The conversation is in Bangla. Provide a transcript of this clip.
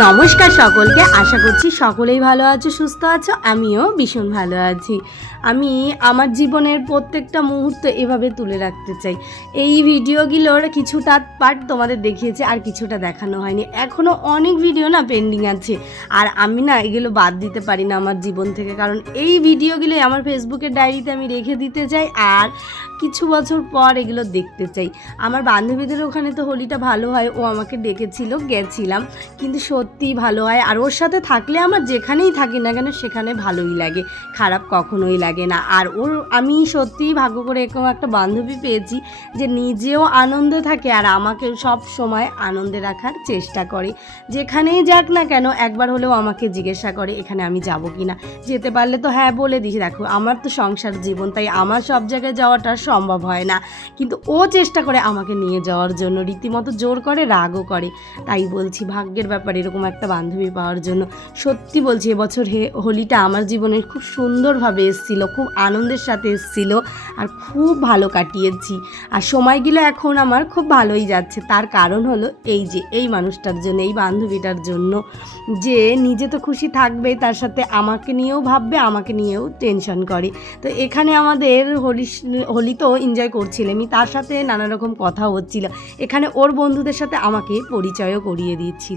নমস্কার সকলকে, আশা করছি সকলেই ভালো আছো, সুস্থ আছো। আমিও ভীষণ ভালো আছি। আমি আমার জীবনের প্রত্যেকটা মুহূর্ত এভাবে তুলে রাখতে চাই। এই ভিডিওগুলোর কিছুটা পার্ট তোমাদের দেখিয়েছি, আর কিছুটা দেখানো হয়নি। এখনও অনেক ভিডিও না পেন্ডিং আছে, আর আমি না এগুলো বাদ দিতে পারি না আমার জীবন থেকে, কারণ এই ভিডিওগুলোই আমার ফেসবুকের ডায়েরিতে আমি রেখে দিতে চাই, আর কিছু বছর পর এগুলো দেখতে চাই। আমার বান্ধবীদের ওখানে তো হোলিটা ভালো হয়, ও আমাকে ডেকেছিল, গেছিলাম, কিন্তু সত্যিই ভালো হয়। আর ওর সাথে থাকলে আমার যেখানেই থাকি না কেন সেখানে ভালোই লাগে, খারাপ কখনোই লাগে না। আর আমি সত্যিই ভাগ্য করে এরকম একটা বান্ধবী পেয়েছি যে নিজেও আনন্দে থাকে আর আমাকে সব সময় আনন্দে রাখার চেষ্টা করে। যেখানেই যাক না কেন একবার হলেও আমাকে জিজ্ঞাসা করে এখানে আমি যাব কি না। যেতে পারলে তো হ্যাঁ বলে দিই, দেখো আমার তো সংসার জীবন, তাই আমার সব জায়গায় যাওয়াটা সম্ভব হয় না, কিন্তু ও চেষ্টা করে আমাকে নিয়ে যাওয়ার জন্য, রীতিমতো জোর করে, রাগও করে। তাই বলছি ভাগ্যের ব্যাপার এরকম একটা বান্ধবী পাওয়ার জন্য। সত্যি বলছি এবছর হোলিটা আমার জীবনে খুব সুন্দরভাবে এসেছিলো, খুব আনন্দের সাথে এসেছিলো, আর খুব ভালো কাটিয়েছি। আর সময়গুলো এখন আমার খুব ভালোই যাচ্ছে। তার কারণ হলো এই মানুষটার জন্য, এই বান্ধবীটার জন্য, যে নিজে তো খুশি থাকবেই, তার সাথে আমাকে নিয়েও ভাববে, আমাকে নিয়েও টেনশন করে। তো এখানে আমাদের হোলি তো এনজয় করছিলাম, তার সাথে নানা রকম কথা হচ্ছিল। এখানে ওর বন্ধুদের সাথে আমাকে পরিচয়ও করিয়ে দিচ্ছিল।